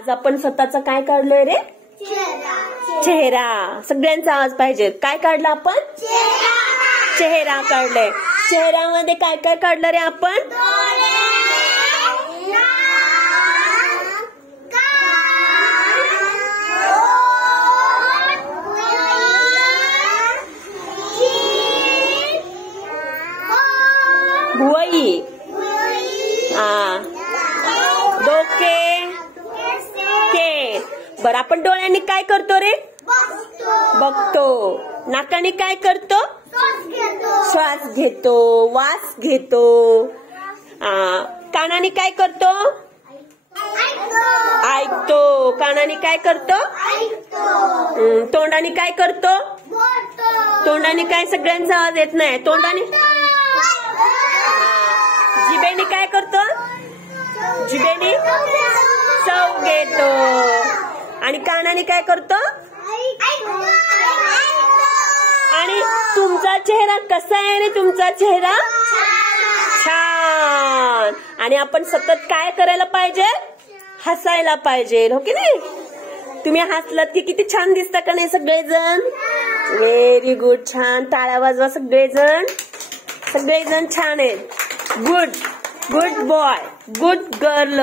आज आपण स्वतःचा काय काढलोय रे? चेहरा. सगळ्यांचा आवाज पाहिजे. काय काढलं आपण? चेहरा काढलाय. चेहऱ्यामध्ये काय काय काढलं रे आपण? भुवई, डोके, केस. बरं, आपण डोळ्यांनी काय करतो रे? बघतो. नाकाने काय करतो? श्वास घेतो, वास घेतो. कानाने काय करतो? ऐकतो. कानाने काय करतो? तोंडाने काय करतो? तोंडाने काय? सगळ्यांचा आवाज येत नाही. तोंडाने. जिभेने काय करतो? जिभेने चव घेतो. आणि कानाने काय करतो? आणि तुमचा चेहरा कसा आहे रे? तुमचा चेहरा छान. आणि आपण सतत काय करायला पाहिजे? हसायला पाहिजे, हो की नाही? तुम्ही हसलात की किती छान दिसता का नाही सगळेजण? Very good. छान. टाळ्या वाजवा सगळेजण. सगळेजण छान आहेत. Good. Good boy. Good girl.